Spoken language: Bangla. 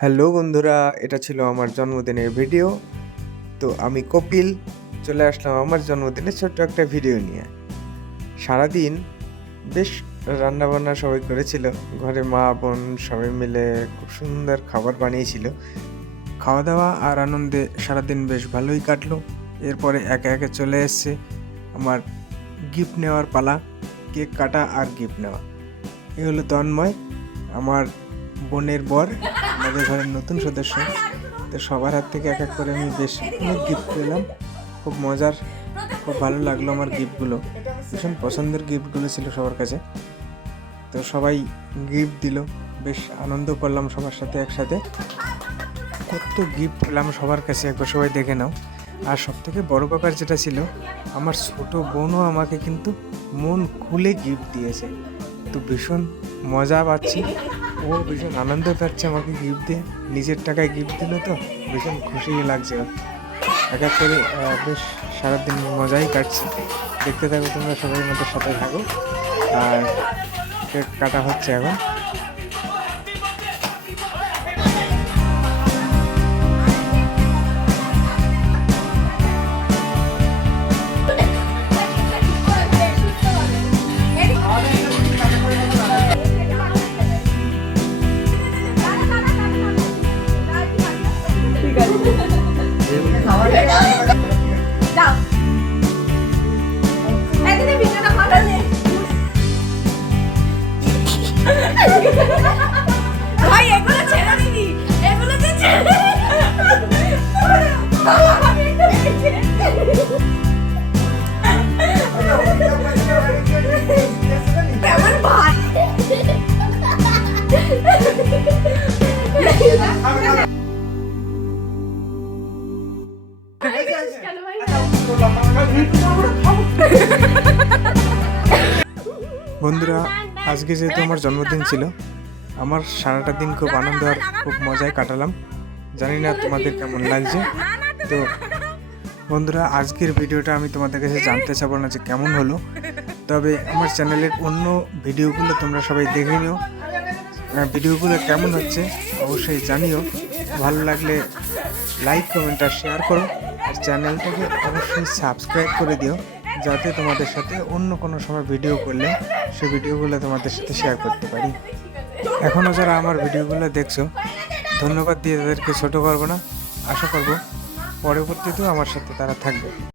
হ্যালো বন্ধুরা, এটা ছিল আমার জন্মদিনের ভিডিও। তো আমি কপিল চলে আসলাম আমার জন্মদিনের ছোট্ট একটা ভিডিও নিয়ে। সারাদিন বেশ রান্নাবান্না সবাই করেছিল, ঘরে মা বোন সবাই মিলে খুব সুন্দর খাবার বানিয়েছিল। খাওয়া দাওয়া আর আনন্দে সারাদিন বেশ ভালোই কাটলো। এরপরে একে একে চলে এসছে আমার গিফট নেওয়ার পালা, কেক কাটা আর গিফট নেওয়া। এ হলো তন্ময়, আমার বোনের বর, আমাদের ঘরের নতুন সদস্য। তো সবার হাত থেকে এক এক করে আমি বেশ অনেক গিফট পেলাম, খুব মজার, খুব ভালো লাগলো। আমার গিফটগুলো ভীষণ পছন্দের গিফটগুলো ছিল সবার কাছে। তো সবাই গিফট দিল, বেশ আনন্দ করলাম সবার সাথে একসাথে। কত গিফট পেলাম সবার কাছে একবার সবাই দেখে নাও। আর সব থেকে বড় ব্যাপার যেটা ছিল, আমার ছোট বোনও আমাকে কিন্তু মন খুলে গিফট দিয়েছে। তো ভীষণ মজা পাচ্ছি, ও ভীষণ আনন্দ পাচ্ছে আমাকে গিফট দিয়ে, নিজের টাকায় গিফট দিল, তো ভীষণ খুশি লাগছে। এক এক করে বেশ সারাদিন মজাই কাটছে। দেখতে থাকো তোমরা, সবাই আমাদের সাথে থাকো। আর কেক কাটা হচ্ছে এখন। ভাই এগুলো ছেড়ে দিবি, এগুলো তো ছেড়ে কেমন ভাত বন্ধুরা, আজকে যেহেতু আমার জন্মদিন ছিল, আমার সারাটা দিন খুব আনন্দ আর খুব মজায় কাটালাম। জানি না তোমাদের কেমন লাগছে। তো বন্ধুরা, আজকের ভিডিওটা আমি তোমাদের কাছে জানতে চাবো না যে কেমন হলো, তবে আমার চ্যানেলের অন্য ভিডিওগুলো তোমরা সবাই দেখে নিও। ভিডিওগুলো কেমন হচ্ছে অবশ্যই জানিও। ভালো লাগলে লাইক, কমেন্ট আর শেয়ার করো। আর চ্যানেলটাকে অবশ্যই সাবস্ক্রাইব করে দিও, যাতে তোমাদের সাথে অন্য কোনো সময় ভিডিও করলে সেই ভিডিওগুলো তোমাদের সাথে শেয়ার করতে পারি। এখনও যারা আমার ভিডিওগুলো দেখছো, ধন্যবাদ দিয়ে তাদেরকে ছোটো করবো না। আশা করবো পরবর্তীতেও আমার সাথে তারা থাকবে।